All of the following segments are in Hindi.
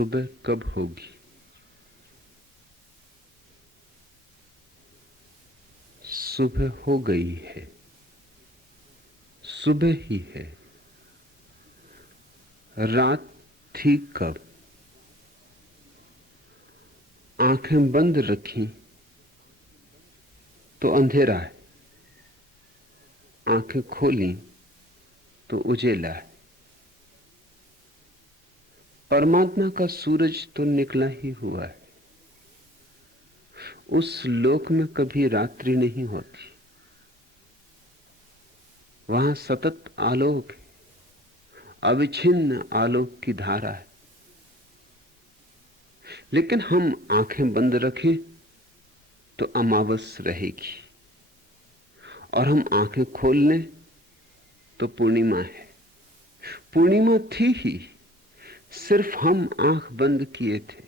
सुबह कब होगी? सुबह हो गई है, सुबह ही है। रात थी कब? आंखें बंद रखी तो अंधेरा है, आंखें खोली तो उजेला है। परमात्मा का सूरज तो निकला ही हुआ है। उस लोक में कभी रात्रि नहीं होती, वहां सतत आलोक है, अविच्छिन्न आलोक की धारा है। लेकिन हम आंखें बंद रखें तो अमावस रहेगी, और हम आंखें खोल लें तो पूर्णिमा है। पूर्णिमा थी ही, सिर्फ हम आंख बंद किए थे।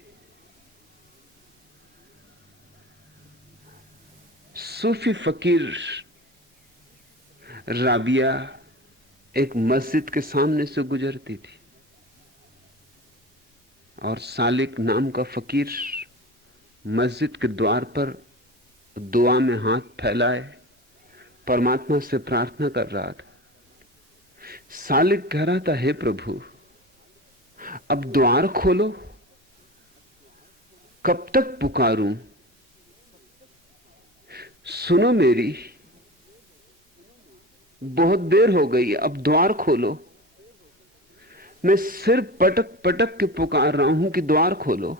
सूफी फकीर राबिया एक मस्जिद के सामने से गुजरती थी, और सालिक नाम का फकीर मस्जिद के द्वार पर दुआ में हाथ फैलाए परमात्मा से प्रार्थना कर रहा था। सालिक कह रहा था, हे प्रभु, अब द्वार खोलो, कब तक पुकारूं? सुनो मेरी, बहुत देर हो गई, अब द्वार खोलो। मैं सिर पटक पटक के पुकार रहा हूं कि द्वार खोलो।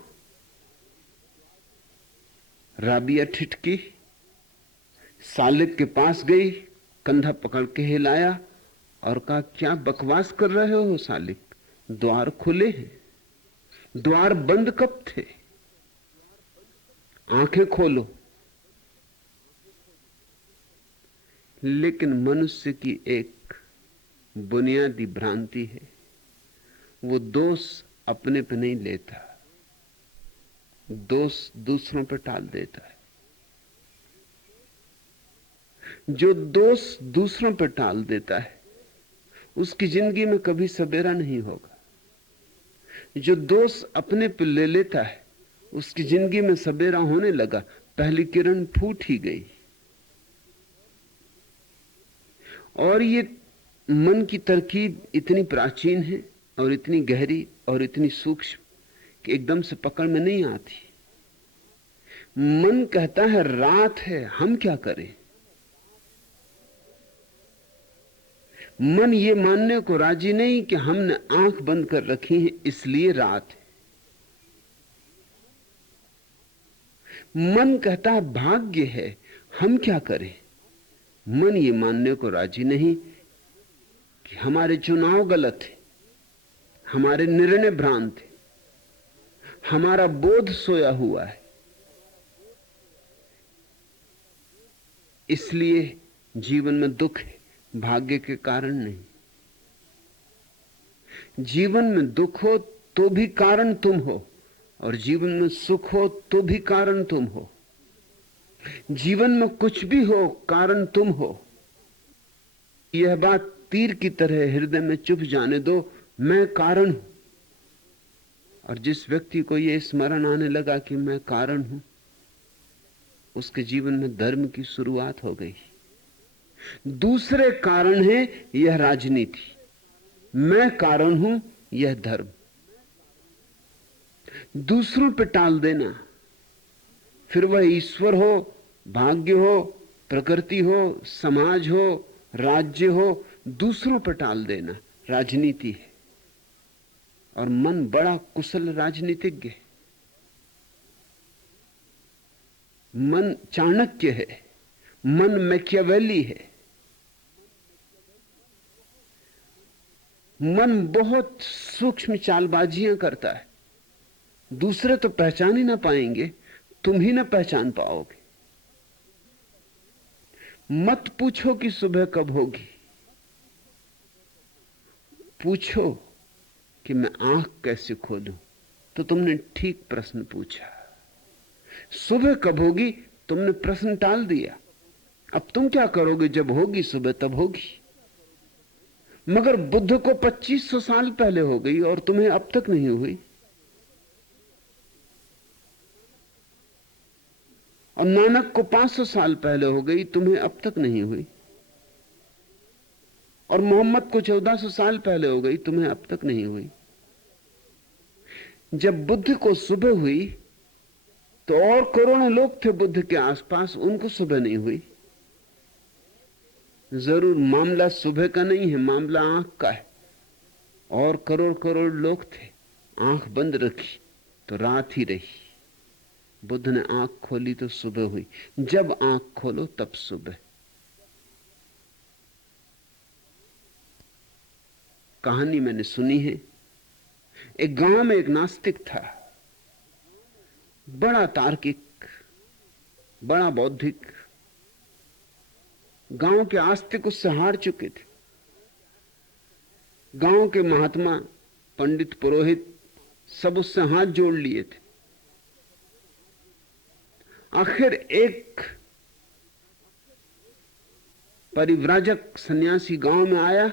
राबिया ठिठकी, सालिक के पास गई, कंधा पकड़ के हिलाया और कहा, क्या बकवास कर रहे हो सालिक? द्वार खुले हैं, द्वार बंद कब थे? आंखें खोलो। लेकिन मनुष्य की एक बुनियादी भ्रांति है, वो दोष अपने पे नहीं लेता, दोष दूसरों पे टाल देता है। जो दोष दूसरों पे टाल देता है उसकी जिंदगी में कभी सवेरा नहीं होगा। जो दोष अपने पे ले लेता है उसकी जिंदगी में सवेरा होने लगा, पहली किरण फूट ही गई। और ये मन की तरकीब इतनी प्राचीन है और इतनी गहरी और इतनी सूक्ष्म कि एकदम से पकड़ में नहीं आती। मन कहता है रात है, हम क्या करें? मन ये मानने को राजी नहीं कि हमने आंख बंद कर रखी है इसलिए रात है। मन कहता है भाग्य है, हम क्या करें? मन ये मानने को राजी नहीं कि हमारे चुनाव गलत है, हमारे निर्णय भ्रांत है, हमारा बोध सोया हुआ है, इसलिए जीवन में दुख है, भाग्य के कारण नहीं। जीवन में दुख हो तो भी कारण तुम हो, और जीवन में सुख हो तो भी कारण तुम हो। जीवन में कुछ भी हो, कारण तुम हो। यह बात तीर की तरह हृदय में चुभ जाने दो, मैं कारण हूं। और जिस व्यक्ति को यह स्मरण आने लगा कि मैं कारण हूं, उसके जीवन में धर्म की शुरुआत हो गई। दूसरे कारण है यह राजनीति, मैं कारण हूं यह धर्म। दूसरों पे टाल देना, फिर वह ईश्वर हो, भाग्य हो, प्रकृति हो, समाज हो, राज्य हो, दूसरों पे टाल देना राजनीति है। और मन बड़ा कुशल राजनीतिज्ञ है। मन चाणक्य है, मन मैकियावेली है। मन बहुत सूक्ष्म चालबाजियां करता है, दूसरे तो पहचान ही ना पाएंगे, तुम ही ना पहचान पाओगे। मत पूछो कि सुबह कब होगी, पूछो कि मैं आंख कैसे खोलूं। तो तुमने ठीक प्रश्न पूछा। सुबह कब होगी तुमने प्रश्न टाल दिया। अब तुम क्या करोगे? जब होगी सुबह तब होगी। मगर बुद्ध को 2500 साल पहले हो गई और तुम्हें अब तक नहीं हुई। और नानक को 500 साल पहले हो गई, तुम्हें अब तक नहीं हुई। और मोहम्मद को 1400 साल पहले हो गई, तुम्हें अब तक नहीं हुई। जब बुद्ध को सुबह हुई तो और करोड़ों लोग थे बुद्ध के आसपास, उनको सुबह नहीं हुई। जरूर मामला सुबह का नहीं है, मामला आंख का है। और करोड़ करोड़ लोग थे, आंख बंद रखी तो रात ही रही। बुद्ध ने आंख खोली तो सुबह हुई। जब आंख खोलो तब सुबह। कहानी मैंने सुनी है। एक गांव में एक नास्तिक था, बड़ा तार्किक, बड़ा बौद्धिक। गांव के आस्तिक उससे हार चुके थे। गांव के महात्मा, पंडित, पुरोहित सब उससे हाथ जोड़ लिए थे। आखिर एक परिव्राजक सन्यासी गांव में आया।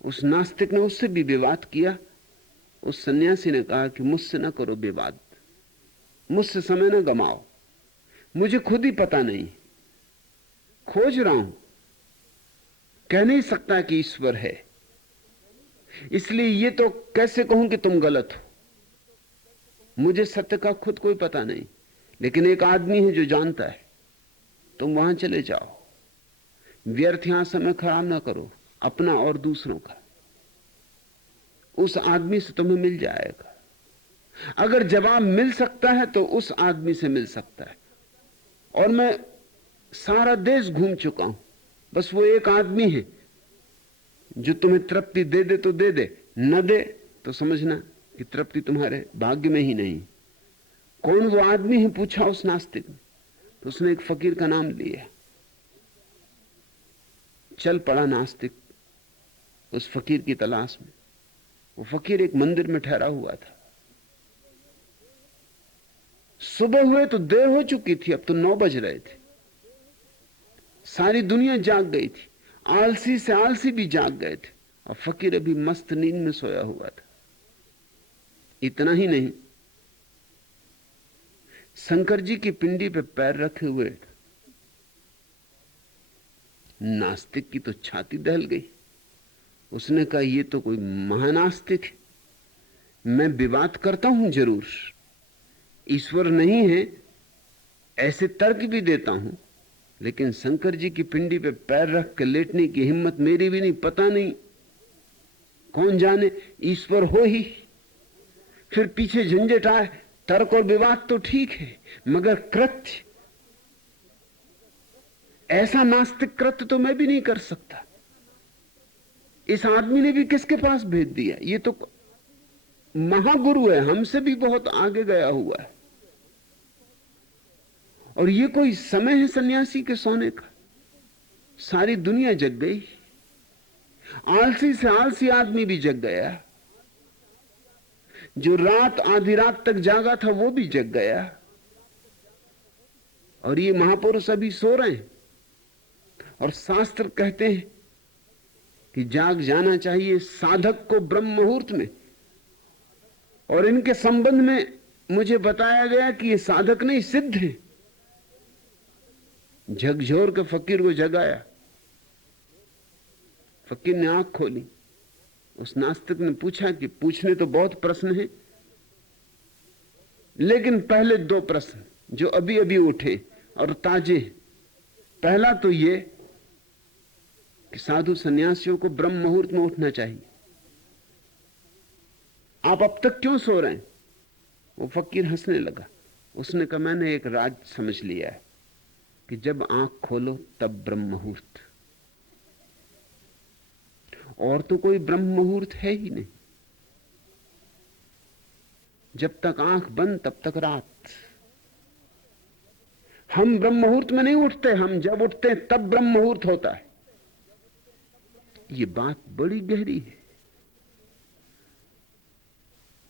उस नास्तिक ने उससे भी विवाद किया। उस सन्यासी ने कहा कि मुझसे ना करो विवाद, मुझसे समय ना गमाओ, मुझे खुद ही पता नहीं, खोज रहा हूं, कह नहीं सकता कि ईश्वर है, इसलिए ये तो कैसे कहूं कि तुम गलत हो। मुझे सत्य का खुद कोई पता नहीं, लेकिन एक आदमी है जो जानता है। तुम वहां चले जाओ, व्यर्थ यहां समय खराब ना करो, अपना और दूसरों का। उस आदमी से तुम्हें मिल जाएगा। अगर जवाब मिल सकता है तो उस आदमी से मिल सकता है। और मैं सारा देश घूम चुका हूं, बस वो एक आदमी है जो तुम्हें तृप्ति दे दे तो दे दे, न दे तो समझना कि तृप्ति तुम्हारे भाग्य में ही नहीं। कौन वो आदमी है, पूछा उस नास्तिक ने। तो उसने एक फकीर का नाम लिया। चल पड़ा नास्तिक उस फकीर की तलाश में। वो फकीर एक मंदिर में ठहरा हुआ था। सुबह हुए तो देर हो चुकी थी, अब तो 9 बज रहे थे। सारी दुनिया जाग गई थी, आलसी से आलसी भी जाग गए थे, और फकीर अभी मस्त नींद में सोया हुआ था। इतना ही नहीं, शंकर जी की पिंडी पे पैर रखे हुए नास्तिक की तो छाती दहल गई। उसने कहा, यह तो कोई महानास्तिक है। मैं विवाद करता हूं जरूर, ईश्वर नहीं है ऐसे तर्क भी देता हूं, लेकिन शंकर जी की पिंडी पे पैर रख के लेटने की हिम्मत मेरी भी नहीं। पता नहीं, कौन जाने ईश्वर हो ही, फिर पीछे झंझट आए। तर्क और विवाद तो ठीक है, मगर कृत्य, ऐसा नास्तिक कृत्य तो मैं भी नहीं कर सकता। इस आदमी ने भी किसके पास भेज दिया? ये तो महागुरु है, हमसे भी बहुत आगे गया हुआ है। और ये कोई समय है सन्यासी के सोने का? सारी दुनिया जग गई, आलसी से आलसी आदमी भी जग गया, जो रात आधी रात तक जागा था वो भी जग गया, और ये महापुरुष अभी सो रहे हैं। और शास्त्र कहते हैं कि जाग जाना चाहिए साधक को ब्रह्म मुहूर्त में। और इनके संबंध में मुझे बताया गया कि ये साधक नहीं, सिद्ध है। झकझोर के फकीर को जगाया। फकीर ने आंख खोली। उस नास्तिक ने पूछा कि पूछने तो बहुत प्रश्न हैं, लेकिन पहले 2 प्रश्न जो अभी अभी उठे और ताजे। पहला तो ये कि साधु सन्यासियों को ब्रह्म मुहूर्त में उठना चाहिए, आप अब तक क्यों सो रहे हैं? वो फकीर हंसने लगा। उसने कहा, मैंने एक राज समझ लिया है कि जब आंख खोलो तब ब्रह्म मुहूर्त, और तो कोई ब्रह्म मुहूर्त है ही नहीं। जब तक आंख बंद तब तक रात। हम ब्रह्म मुहूर्त में नहीं उठते, हम जब उठते हैं तब ब्रह्म मुहूर्त होता है। ये बात बड़ी गहरी है।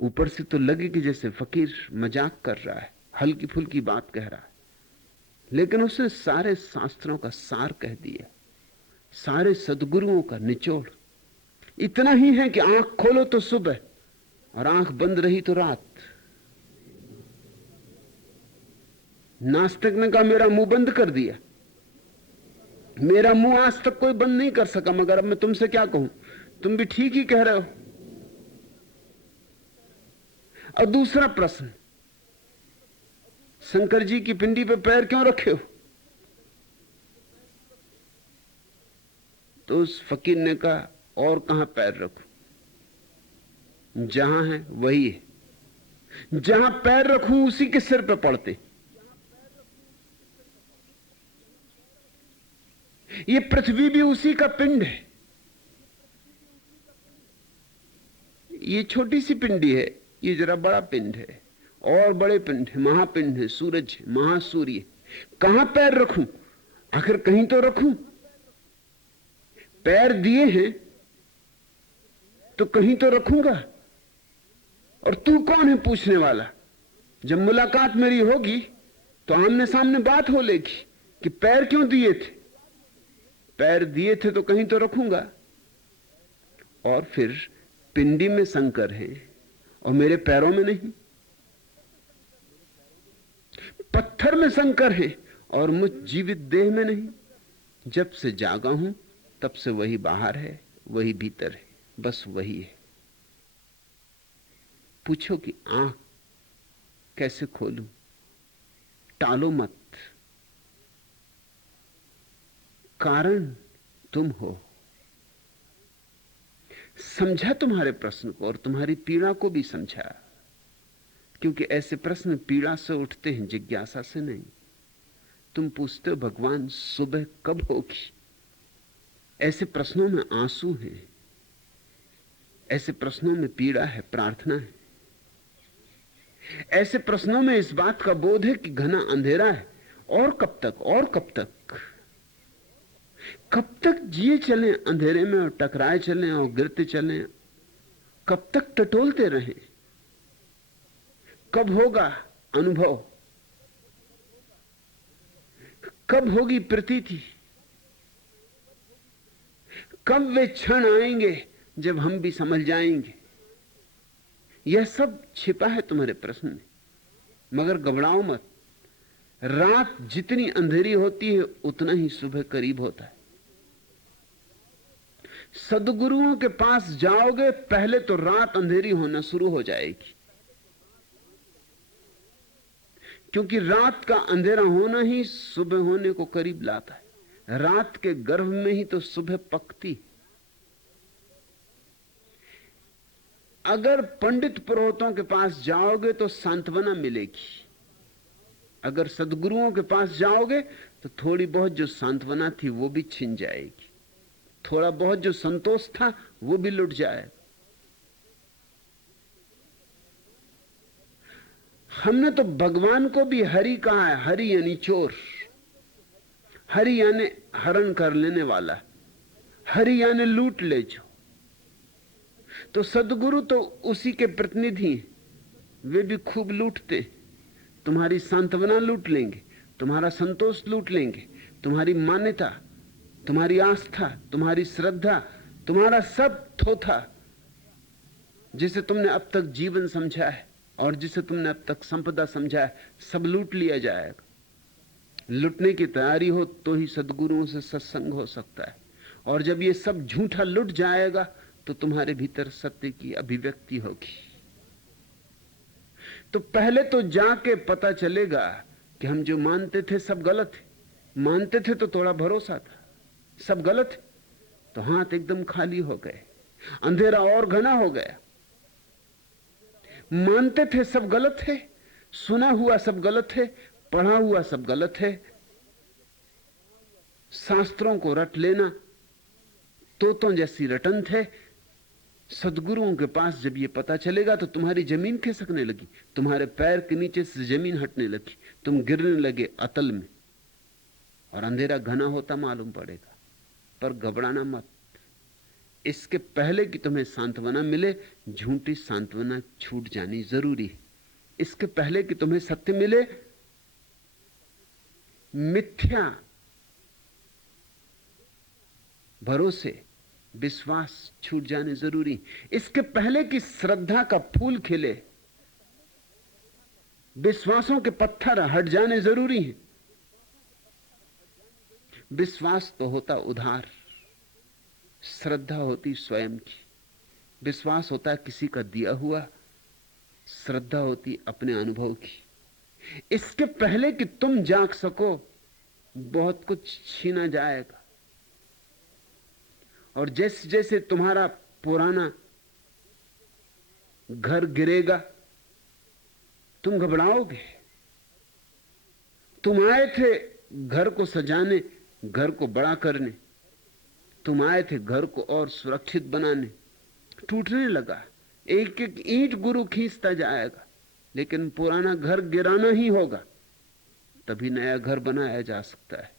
ऊपर से तो लगे कि जैसे फकीर मजाक कर रहा है, हल्की फुल्की बात कह रहा है, लेकिन उसने सारे शास्त्रों का सार कह दिया, सारे सद्गुरुओं का निचोड़। इतना ही है कि आंख खोलो तो सुबह, और आंख बंद रही तो रात। नास्तिक ने कहा मेरा मुंह बंद कर दिया। मेरा मुंह आज तक कोई बंद नहीं कर सका, मगर अब मैं तुमसे क्या कहूं, तुम भी ठीक ही कह रहे हो। और दूसरा प्रश्न, शंकर जी की पिंडी पे पैर क्यों रखे हो? तो उस फकीर ने कहा और कहां पैर रखूं, जहां है वही है, जहां पैर रखूं उसी के सिर पे पड़ते। ये पृथ्वी भी उसी का पिंड है। ये छोटी सी पिंडी है, ये जरा बड़ा पिंड है, और बड़े पिंड है, महापिंड है, सूरज है, महासूर्य। कहां पैर रखूं? आखिर कहीं तो रखूं। पैर दिए हैं तो कहीं तो रखूंगा। और तू कौन है पूछने वाला? जब मुलाकात मेरी होगी तो आमने सामने बात हो लेगी कि पैर क्यों दिए थे। पैर दिए थे तो कहीं तो रखूंगा। और फिर पिंडी में शंकर है और मेरे पैरों में नहीं। पत्थर में शंकर है और मुझ जीवित देह में नहीं। जब से जागा हूं तब से वही बाहर है, वही भीतर है, बस वही है। पूछो कि आंख कैसे खोलूं? टालो मत। कारण तुम हो। समझा तुम्हारे प्रश्न को और तुम्हारी पीड़ा को भी समझा, क्योंकि ऐसे प्रश्न पीड़ा से उठते हैं, जिज्ञासा से नहीं। तुम पूछते हो भगवान सुबह कब होगी। ऐसे प्रश्नों में आंसू हैं, ऐसे प्रश्नों में पीड़ा है, प्रार्थना है। ऐसे प्रश्नों में इस बात का बोध है कि घना अंधेरा है, और कब तक, और कब तक, कब तक जिए चलें अंधेरे में और टकराए चलें और गिरते चलें? कब तक टटोलते रहें? कब होगा अनुभव? कब होगी प्रतीति? कब वे क्षण आएंगे जब हम भी समझ जाएंगे? यह सब छिपा है तुम्हारे प्रश्न में। मगर घबराओ मत। रात जितनी अंधेरी होती है उतना ही सुबह करीब होता है। सदगुरुओं के पास जाओगे पहले तो रात अंधेरी होना शुरू हो जाएगी, क्योंकि रात का अंधेरा होना ही सुबह होने को करीब लाता है। रात के गर्भ में ही तो सुबह पकती। अगर पंडित पुरोहितों के पास जाओगे तो सांत्वना मिलेगी। अगर सदगुरुओं के पास जाओगे तो थोड़ी बहुत जो सांत्वना थी वो भी छिन जाएगी, थोड़ा बहुत जो संतोष था वो भी लुट जाएगा। हमने तो भगवान को भी हरि कहा है। हरि यानी चोर, हरि यानी हरण कर लेने वाला, हरि यानी लूट ले जो। तो सदगुरु तो उसी के प्रतिनिधि हैं, वे भी खूब लूटते। तुम्हारी सांत्वना लूट लेंगे, तुम्हारा संतोष लूट लेंगे, तुम्हारी मान्यता, तुम्हारी आस्था, तुम्हारी श्रद्धा, तुम्हारा सब थोथा जिसे तुमने अब तक जीवन समझा है और जिसे तुमने अब तक संपदा समझा है, सब लूट लिया जाएगा। लुटने की तैयारी हो तो ही सदगुरुओं से सत्संग हो सकता है। और जब ये सब झूठा लुट जाएगा तो तुम्हारे भीतर सत्य की अभिव्यक्ति होगी। तो पहले तो जाके पता चलेगा कि हम जो मानते थे सब गलत है। मानते थे तो थोड़ा भरोसा था, सब गलत है तो हाथ एकदम खाली हो गए, अंधेरा और घना हो गया। मानते थे सब गलत है, सुना हुआ सब गलत है, पढ़ा हुआ सब गलत है, शास्त्रों को रट लेना तोतों जैसी रटंत है। सदगुरुओं के पास जब ये पता चलेगा तो तुम्हारी जमीन खिसकने लगी, तुम्हारे पैर के नीचे से जमीन हटने लगी, तुम गिरने लगे अतल में और अंधेरा घना होता मालूम पड़ेगा। पर घबराना मत। इसके पहले कि तुम्हें सांत्वना मिले, झूठी सांत्वना छूट जानी जरूरी है। इसके पहले कि तुम्हें सत्य मिले, मिथ्या भरोसे, विश्वास छूट जाने जरूरी। इसके पहले कि श्रद्धा का फूल खिले, विश्वासों के पत्थर हट जाने जरूरी हैं। विश्वास तो होता उधार, श्रद्धा होती स्वयं की। विश्वास होता किसी का दिया हुआ, श्रद्धा होती अपने अनुभव की। इसके पहले कि तुम जाग सको बहुत कुछ छीना जाएगा, और जैसे जैसे तुम्हारा पुराना घर गिरेगा तुम घबराओगे। तुम आए थे घर को सजाने, घर को बड़ा करने, तुम आए थे घर को और सुरक्षित बनाने। टूटने लगा, एक एक ईंट गुरु खींचता जाएगा, लेकिन पुराना घर गिराना ही होगा, तभी नया घर बनाया जा सकता है।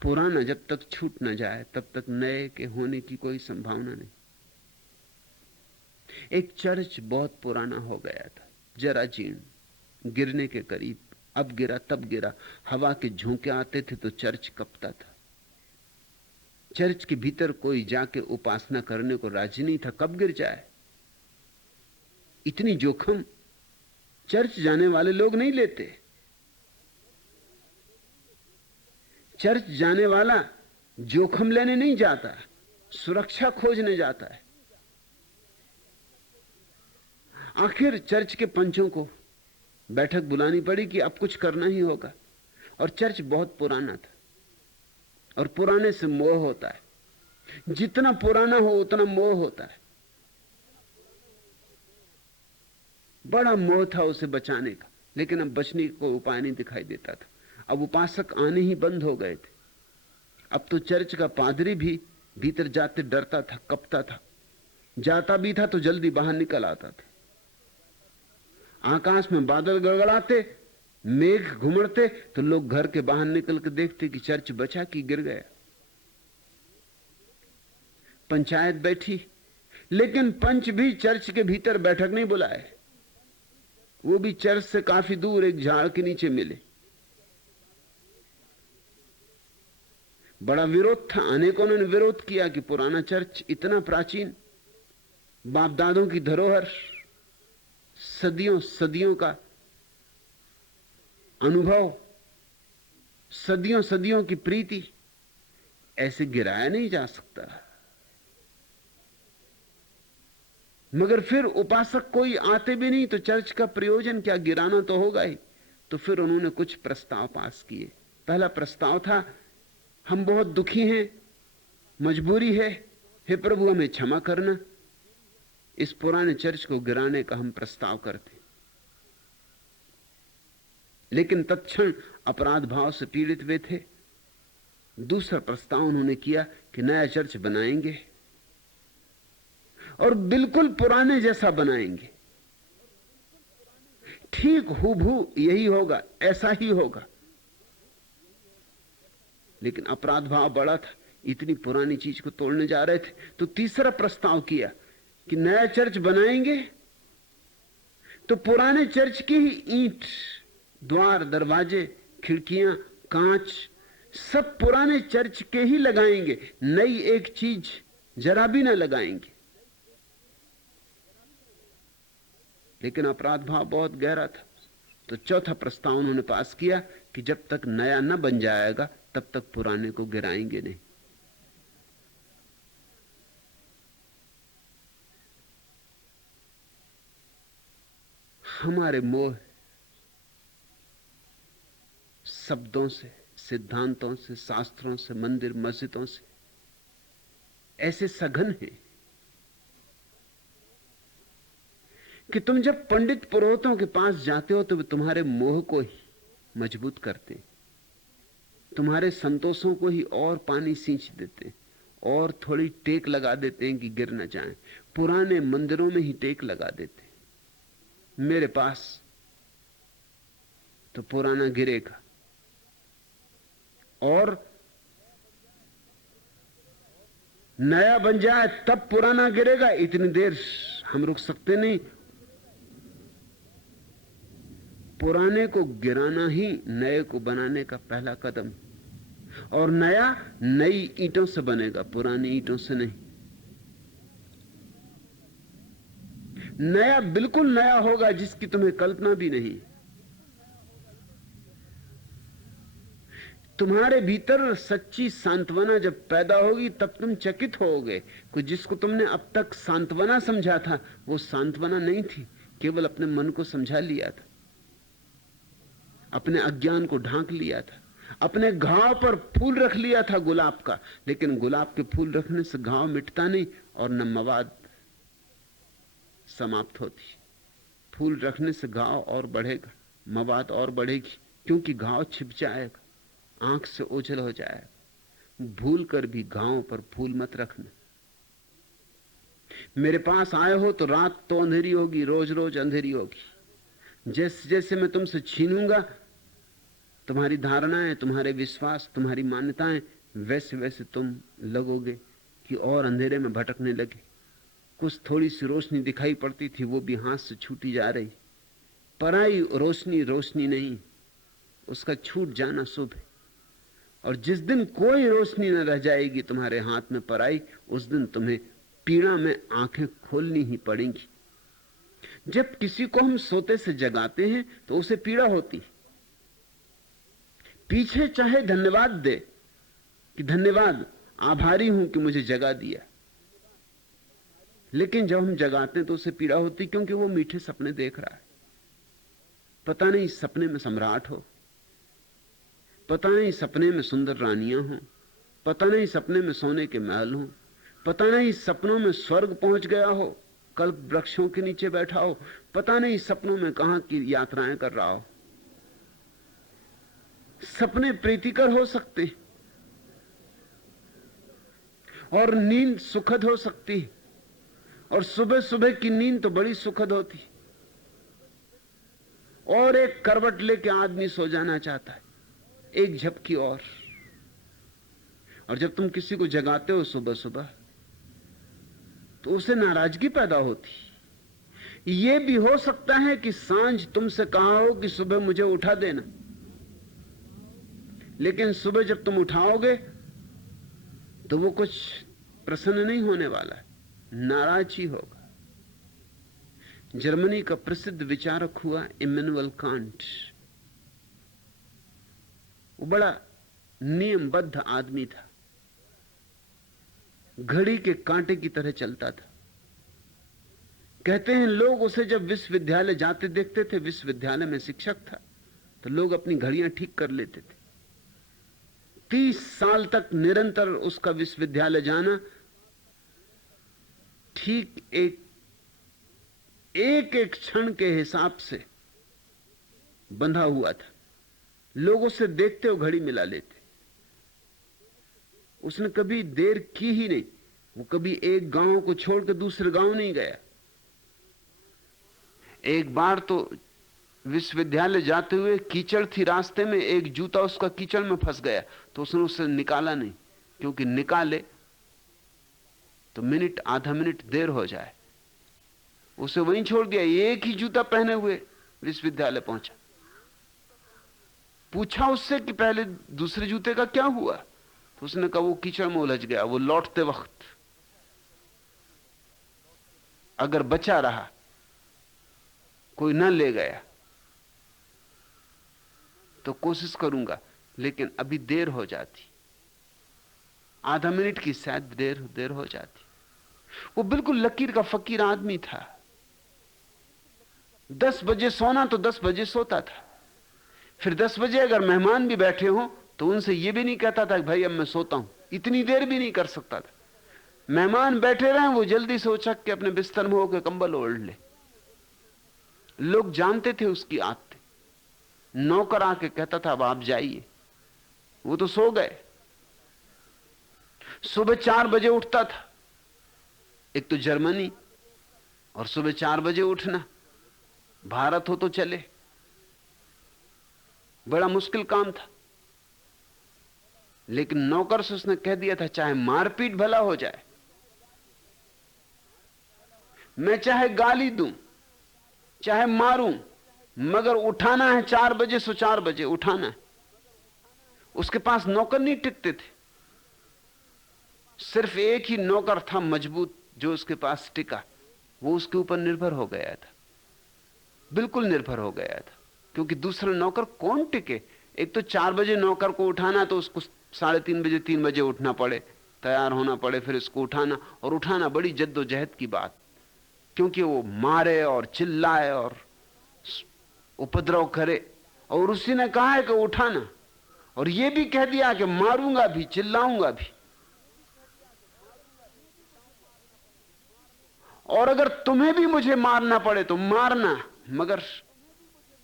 पुराना जब तक छूट न जाए तब तक नए के होने की कोई संभावना नहीं। एक चर्च बहुत पुराना हो गया था, जरा जीर्ण, गिरने के करीब। अब गिरा तब गिरा, हवा के झोंके आते थे तो चर्च कपता था। चर्च के भीतर कोई जाके उपासना करने को राजी नहीं था, कब गिर जाए। इतनी जोखिम चर्च जाने वाले लोग नहीं लेते। चर्च जाने वाला जोखिम लेने नहीं जाता, सुरक्षा खोजने जाता है। आखिर चर्च के पंचों को बैठक बुलानी पड़ी कि अब कुछ करना ही होगा। और चर्च बहुत पुराना था, और पुराने से मोह होता है। जितना पुराना हो उतना मोह होता है। बड़ा मोह था उसे बचाने का, लेकिन अब बचने को उपाय नहीं दिखाई देता था। अब उपासक आने ही बंद हो गए थे। अब तो चर्च का पादरी भी भीतर जाते डरता था, कपता था। जाता भी था तो जल्दी बाहर निकल आता था। आकाश में बादल गड़गड़ाते, मेघ घुमड़ते, तो लोग घर के बाहर निकल के देखते कि चर्च बचा कि गिर गया। पंचायत बैठी, लेकिन पंच भी चर्च के भीतर बैठक नहीं बुलाए। वो भी चर्च से काफी दूर एक झाड़ के नीचे मिले। बड़ा विरोध था, अनेकों ने विरोध किया कि पुराना चर्च, इतना प्राचीन, बाप दादों की धरोहर, सदियों सदियों का अनुभव, सदियों सदियों की प्रीति, ऐसे गिराया नहीं जा सकता। मगर फिर उपासक कोई आते भी नहीं तो चर्च का प्रयोजन क्या, गिराना तो होगा ही। तो फिर उन्होंने कुछ प्रस्ताव पास किए। पहला प्रस्ताव था, हम बहुत दुखी हैं, मजबूरी है, हे प्रभु हमें क्षमा करना, इस पुराने चर्च को गिराने का हम प्रस्ताव करते। लेकिन तत्क्षण अपराध भाव से पीड़ित वे थे। दूसरा प्रस्ताव उन्होंने किया कि नया चर्च बनाएंगे और बिल्कुल पुराने जैसा बनाएंगे। ठीक हूबहू यही होगा, ऐसा ही होगा। लेकिन अपराध भाव बड़ा था, इतनी पुरानी चीज को तोड़ने जा रहे थे। तो तीसरा प्रस्ताव किया कि नया चर्च बनाएंगे तो पुराने चर्च की ही ईंट, द्वार, दरवाजे, खिड़कियां, कांच सब पुराने चर्च के ही लगाएंगे, नई एक चीज जरा भी ना लगाएंगे। लेकिन अपराध भाव बहुत गहरा था। तो चौथा प्रस्ताव उन्होंने पास किया कि जब तक नया न बन जाएगा तब तक पुराने को गिराएंगे नहीं। हमारे मोह शब्दों से, सिद्धांतों से, शास्त्रों से, मंदिर मस्जिदों से ऐसे सघन है कि तुम जब पंडित पुरोहितों के पास जाते हो तो वे तुम्हारे मोह को ही मजबूत करते, तुम्हारे संतोषों को ही और पानी सींच देते, और थोड़ी टेक लगा देते हैं कि गिर न जाएं। पुराने मंदिरों में ही टेक लगा देते। मेरे पास तो पुराना गिरेगा, और नया बन जाए तब पुराना गिरेगा। इतनी देर हम रुक सकते नहीं। पुराने को गिराना ही नए को बनाने का पहला कदम, और नया नई ईंटों से बनेगा, पुरानी ईंटों से नहीं। नया, बिल्कुल नया होगा जिसकी तुम्हें कल्पना भी नहीं। तुम्हारे भीतर सच्ची सांत्वना जब पैदा होगी तब तुम चकित होगे कि जिसको तुमने अब तक सांत्वना समझा था वो सांत्वना नहीं थी, केवल अपने मन को समझा लिया था, अपने अज्ञान को ढांक लिया था, अपने घाव पर फूल रख लिया था गुलाब का। लेकिन गुलाब के फूल रखने से घाव मिटता नहीं और न मवाद समाप्त होती। फूल रखने से घाव और बढ़ेगा, मवाद और बढ़ेगी, क्योंकि घाव छिप जाएगा, आंख से ओझल हो जाएगा। भूल कर भी घावों पर फूल मत रखना। मेरे पास आए हो तो रात तो अंधेरी होगी, रोज रोज अंधेरी होगी। जैसे जैसे मैं तुमसे छीनूंगा, तुम्हारी धारणाएं, तुम्हारे विश्वास, तुम्हारी मान्यताएं, वैसे वैसे तुम लगोगे कि और अंधेरे में भटकने लगे। कुछ थोड़ी सी रोशनी दिखाई पड़ती थी, वो भी हाथ से छूटी जा रही। पराई रोशनी रोशनी नहीं, उसका छूट जाना शुभ है। और जिस दिन कोई रोशनी न रह जाएगी तुम्हारे हाथ में पराई, उस दिन तुम्हें पीड़ा में आंखें खोलनी ही पड़ेंगी। जब किसी को हम सोते से जगाते हैं तो उसे पीड़ा होती, पीछे चाहे धन्यवाद दे कि धन्यवाद, आभारी हूं कि मुझे जगा दिया, लेकिन जब हम जगाते हैं तो उसे पीड़ा होती, क्योंकि वो मीठे सपने देख रहा है। पता नहीं सपने में सम्राट हो, पता नहीं सपने में सुंदर रानियां हो, पता नहीं सपने में सोने के महल हो, पता नहीं सपनों में स्वर्ग पहुंच गया हो, कल्प वृक्षों के नीचे बैठा हो, पता नहीं सपनों में कहां की यात्राएं कर रहा हो। सपने प्रीतिकर हो सकते और नींद सुखद हो सकती, और सुबह सुबह की नींद तो बड़ी सुखद होती। और एक करवट लेके आदमी सो जाना चाहता है, एक झपकी और जब तुम किसी को जगाते हो सुबह सुबह तो उसे नाराजगी पैदा होती। यह भी हो सकता है कि सांझ तुमसे कहा हो कि सुबह मुझे उठा देना, लेकिन सुबह जब तुम उठाओगे तो वो कुछ प्रसन्न नहीं होने वाला है, नाराज ही होगा। जर्मनी का प्रसिद्ध विचारक हुआ इमैनुअल कांट। वो बड़ा नियमबद्ध आदमी था, घड़ी के कांटे की तरह चलता था। कहते हैं लोग उसे जब विश्वविद्यालय जाते देखते थे, विश्वविद्यालय में शिक्षक था, तो लोग अपनी घड़ियां ठीक कर लेते थे। 30 साल तक निरंतर उसका विश्वविद्यालय जाना ठीक एक एक क्षण के हिसाब से बंधा हुआ था। लोग उसे देखते हो घड़ी मिला लेते। उसने कभी देर की ही नहीं, वो कभी एक गांव को छोड़कर दूसरे गांव नहीं गया। एक बार तो विश्वविद्यालय जाते हुए कीचड़ थी रास्ते में, एक जूता उसका कीचड़ में फंस गया, तो उसने उसे निकाला नहीं, क्योंकि निकाले तो मिनट आधा मिनट देर हो जाए। उसे वहीं छोड़ दिया, एक ही जूता पहने हुए विश्वविद्यालय पहुंचा। पूछा उससे कि पहले दूसरे जूते का क्या हुआ, तो उसने कहा वो कीचड़ में उलझ गया। वो लौटते वक्त अगर बचा रहा, कोई न ले गया तो कोशिश करूंगा, लेकिन अभी देर हो जाती, आधा मिनट की शायद देर हो जाती। वो बिल्कुल लकीर का फकीर आदमी था। 10 बजे सोना तो 10 बजे सोता था। फिर 10 बजे अगर मेहमान भी बैठे हों तो उनसे यह भी नहीं कहता था कि भाई अब मैं सोता हूं, इतनी देर भी नहीं कर सकता था। मेहमान बैठे रहे, वो जल्दी से उछक के अपने बिस्तर में होकर कंबल ओढ़ ले। लोग जानते थे उसकी आदतें। नौकर आके कहता था अब आप जाइए, वो तो सो गए। सुबह 4 बजे उठता था। एक तो जर्मनी, और सुबह 4 बजे उठना, भारत हो तो चले, बड़ा मुश्किल काम था। लेकिन नौकर से उसने कह दिया था चाहे मारपीट भला हो जाए, मैं चाहे गाली दूं, चाहे मारूं, मगर उठाना है 4 बजे, सो 4 बजे उठाना है। उसके पास नौकर नहीं टिकते थे, सिर्फ एक ही नौकर था मजबूत जो उसके पास टिका, वो उसके ऊपर निर्भर हो गया था, बिल्कुल निर्भर हो गया था, क्योंकि दूसरा नौकर कौन टिके। एक तो 4 बजे नौकर को उठाना, तो उसको 3:30 बजे 3 बजे उठना पड़े, तैयार होना पड़े, फिर इसको उठाना, और उठाना बड़ी जद्दोजहद की बात, क्योंकि वो मारे और चिल्लाए और उपद्रव करे। और उसी ने कहा है कि उठाना, और ये भी कह दिया कि मारूंगा भी, चिल्लाऊंगा भी। और अगर तुम्हें भी मुझे मारना पड़े तो मारना, मगर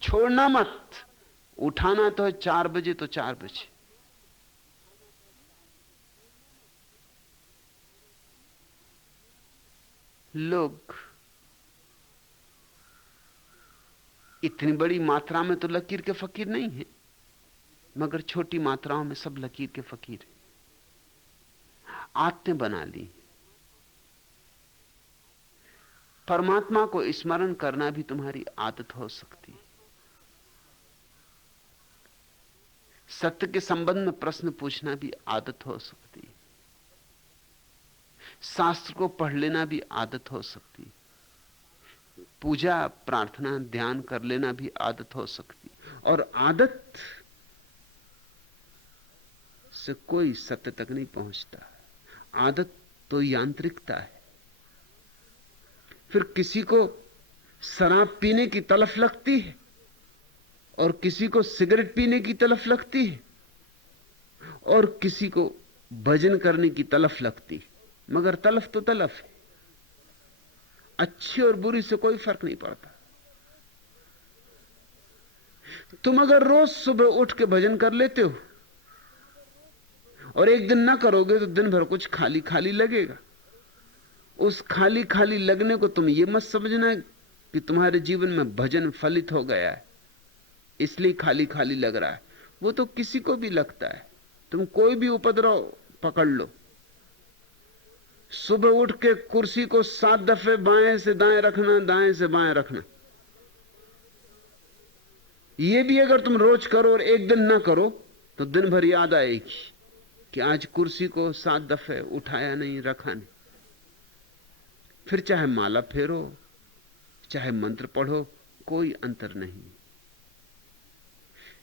छोड़ना मत। उठाना तो है 4 बजे तो 4 बजे। लोग इतनी बड़ी मात्रा में तो लकीर के फकीर नहीं है, मगर छोटी मात्राओं में सब लकीर के फकीर हैं। आदतें बना ली। परमात्मा को स्मरण करना भी तुम्हारी आदत हो सकती है। सत्य के संबंध में प्रश्न पूछना भी आदत हो सकती है। शास्त्र को पढ़ लेना भी आदत हो सकती है। पूजा प्रार्थना ध्यान कर लेना भी आदत हो सकती है। और आदत से कोई सत्य तक नहीं पहुंचता। आदत तो यांत्रिकता है। फिर किसी को शराब पीने की तलफ लगती है और किसी को सिगरेट पीने की तलफ लगती है और किसी को भजन करने की तलफ लगती है, मगर तलफ तो तलफ है। अच्छी और बुरी से कोई फर्क नहीं पड़ता। तुम अगर रोज सुबह उठ के भजन कर लेते हो और एक दिन ना करोगे तो दिन भर कुछ खाली खाली लगेगा। उस खाली खाली लगने को तुम ये मत समझना कि तुम्हारे जीवन में भजन फलित हो गया है इसलिए खाली खाली लग रहा है। वो तो किसी को भी लगता है। तुम कोई भी उपद्रव पकड़ लो, सुबह उठ के कुर्सी को 7 दफे बाएं से दाएं रखना, दाएं से बाएं रखना, ये भी अगर तुम रोज करो और एक दिन ना करो तो दिन भर याद आएगी कि आज कुर्सी को 7 दफे उठाया नहीं, रखा नहीं। फिर चाहे माला फेरो चाहे मंत्र पढ़ो, कोई अंतर नहीं।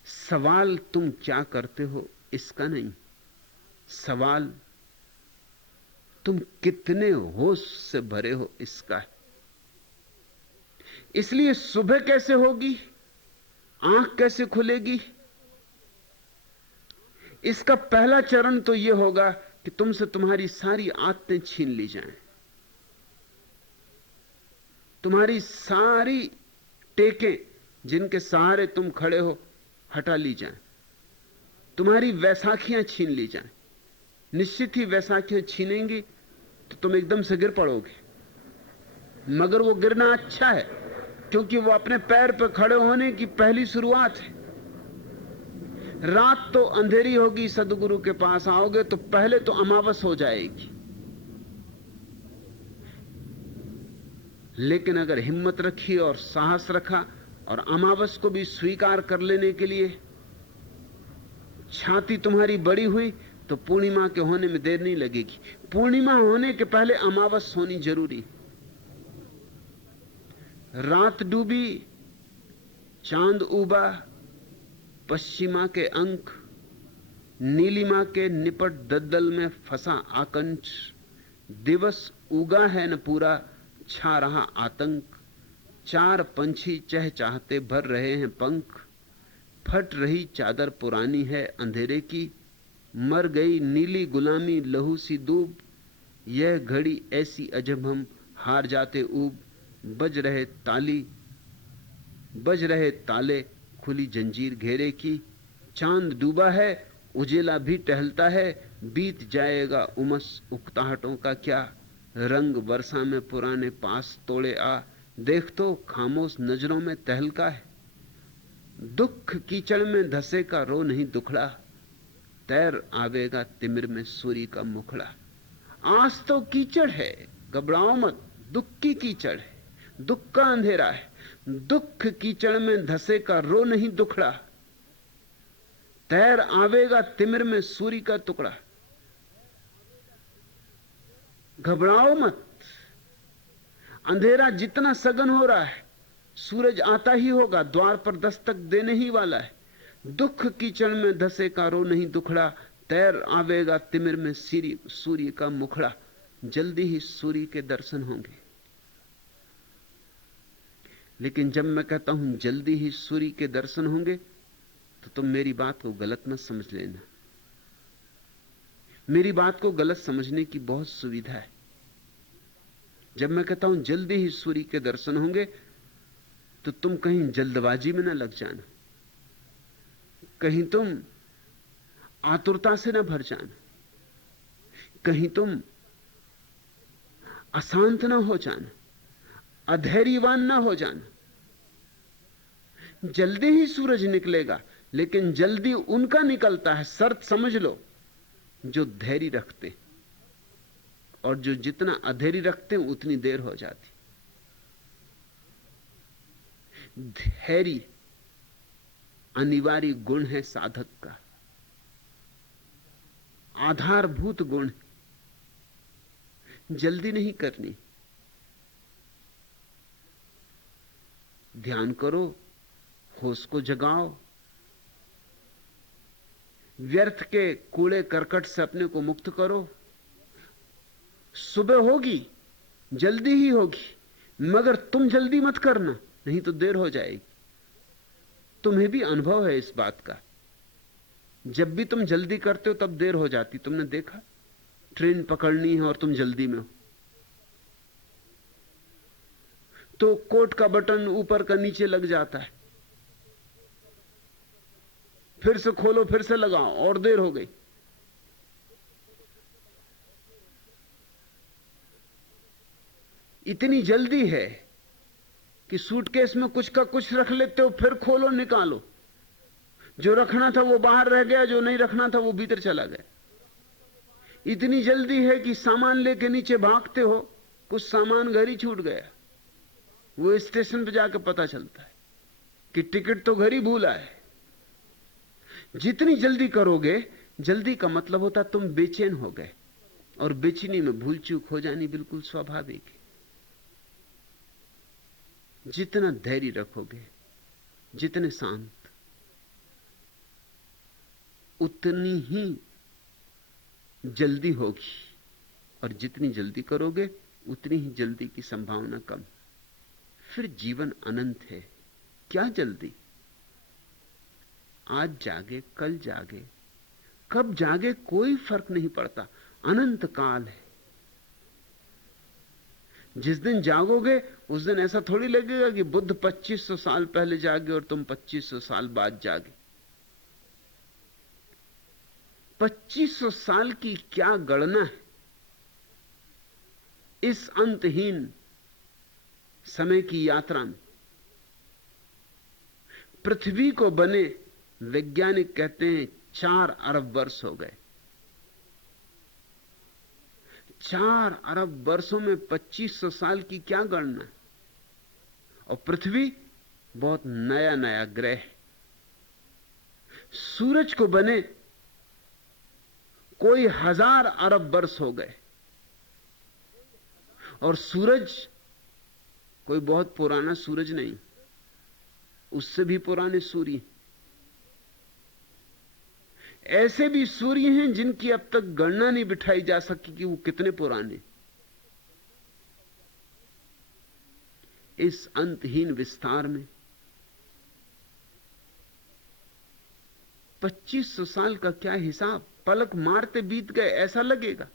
सवाल तुम क्या करते हो इसका नहीं, सवाल तुम कितने होश से भरे हो इसका है। इसलिए सुबह कैसे होगी, आंख कैसे खुलेगी, इसका पहला चरण तो यह होगा कि तुमसे तुम्हारी सारी आदतें छीन ली जाएं, तुम्हारी सारी टेकें जिनके सहारे तुम खड़े हो हटा ली जाएं, तुम्हारी वैसाखियां छीन ली जाएं। निश्चित ही वैसाखियां छीनेंगी तो तुम एकदम से गिर पड़ोगे, मगर वो गिरना अच्छा है क्योंकि वो अपने पैर पर खड़े होने की पहली शुरुआत है। रात तो अंधेरी होगी, सदगुरु के पास आओगे तो पहले तो अमावस हो जाएगी, लेकिन अगर हिम्मत रखी और साहस रखा और अमावस को भी स्वीकार कर लेने के लिए छाती तुम्हारी बड़ी हुई तो पूर्णिमा के होने में देर नहीं लगेगी। पूर्णिमा होने के पहले अमावस होनी जरूरी। रात डूबी, चांद उबा, पश्चिमा के अंक, नीलिमा के निपट दद्दल में फंसा आकंठ, दिवस उगा है न पूरा, छा रहा आतंक, 4 पंछी चहचहाते भर रहे हैं पंख, फट रही चादर पुरानी है अंधेरे की, मर गई नीली गुलामी लहू सी दूब, यह घड़ी ऐसी अजब हम हार जाते ऊब, बज रहे ताले खुली जंजीर घेरे की, चांद डूबा है उजेला भी टहलता है, बीत जाएगा उमस उकताहटों का क्या, रंग वर्षा में पुराने पास तोड़े आ, देख तो खामोश नजरों में तहलका है, दुख कीचड़ में धसे का रो नहीं दुखड़ा, तैर आवेगा तिमिर में सूरी का मुखड़ा। आज तो कीचड़ है, घबराओ मत, दुख की कीचड़ है, दुख का अंधेरा है, दुख कीचड़ में धसे का रो नहीं दुखड़ा, तैर आवेगा तिमिर में सूरी का टुकड़ा। घबराओ मत, अंधेरा जितना सघन हो रहा है, सूरज आता ही होगा, द्वार पर दस्तक देने ही वाला है। दुख कीचड़ में धसे का रो नहीं दुखड़ा, तैर आवेगा तिमिर में सूर्य का मुखड़ा। जल्दी ही सूर्य के दर्शन होंगे। लेकिन जब मैं कहता हूं जल्दी ही सूर्य के दर्शन होंगे, तो तुम मेरी बात को गलत मत समझ लेना। मेरी बात को गलत समझने की बहुत सुविधा है। जब मैं कहता हूं जल्दी ही सूर्य के दर्शन होंगे, तो तुम कहीं जल्दबाजी में न लग जाना, कहीं तुम आतुरता से न भर जाना, कहीं तुम अशांत न हो जाना, अधैर्यवान न हो जाना। जल्दी ही सूरज निकलेगा, लेकिन जल्दी उनका निकलता है, शर्त समझ लो, जो धैर्य रखते, और जो जितना अधैर्य रखते हैं उतनी देर हो जाती। धैर्य अनिवार्य गुण है साधक का, आधारभूत गुण। जल्दी नहीं करनी, ध्यान करो, होश को जगाओ, व्यर्थ के कूड़े करकट से अपने को मुक्त करो। सुबह होगी, जल्दी ही होगी, मगर तुम जल्दी मत करना, नहीं तो देर हो जाएगी। तुम्हें भी अनुभव है इस बात का, जब भी तुम जल्दी करते हो तब देर हो जाती। तुमने देखा, ट्रेन पकड़नी है और तुम जल्दी में हो, तो कोट का बटन ऊपर का नीचे लग जाता है, फिर से खोलो, फिर से लगाओ, और देर हो गई। इतनी जल्दी है कि सूटकेस में कुछ का कुछ रख लेते हो, फिर खोलो निकालो, जो रखना था वो बाहर रह गया, जो नहीं रखना था वो भीतर चला गया। इतनी जल्दी है कि सामान लेके नीचे भागते हो, कुछ सामान घर ही छूट गया। वो स्टेशन पे जाकर पता चलता है कि टिकट तो घर ही भूला है। जितनी जल्दी करोगे, जल्दी का मतलब होता तुम बेचैन हो गए, और बेचैनी में भूल चूक हो जानी बिल्कुल स्वाभाविक है। जितना धैर्य रखोगे, जितने शांत, उतनी ही जल्दी होगी, और जितनी जल्दी करोगे उतनी ही जल्दी की संभावना कम। फिर जीवन अनंत है, क्या जल्दी? आज जागे, कल जागे, कब जागे कोई फर्क नहीं पड़ता, अनंत काल है। जिस दिन जागोगे उस दिन ऐसा थोड़ी लगेगा कि बुद्ध 2500 साल पहले जागे और तुम 2500 साल बाद जागे। 2500 साल की क्या गणना है इस अंतहीन समय की यात्रा में। पृथ्वी को बने वैज्ञानिक कहते हैं 4 अरब वर्ष हो गए। 4 अरब वर्षों में 2500 साल की क्या गणना है? और पृथ्वी बहुत नया नया ग्रह है। सूरज को बने कोई 1000 अरब वर्ष हो गए, और सूरज कोई बहुत पुराना सूरज नहीं, उससे भी पुराने सूर्य। ऐसे भी सूर्य हैं जिनकी अब तक गणना नहीं बिठाई जा सकी कि वो कितने पुराने। इस अंतहीन विस्तार में 2500 साल का क्या हिसाब, पलक मारते बीत गए ऐसा लगेगा।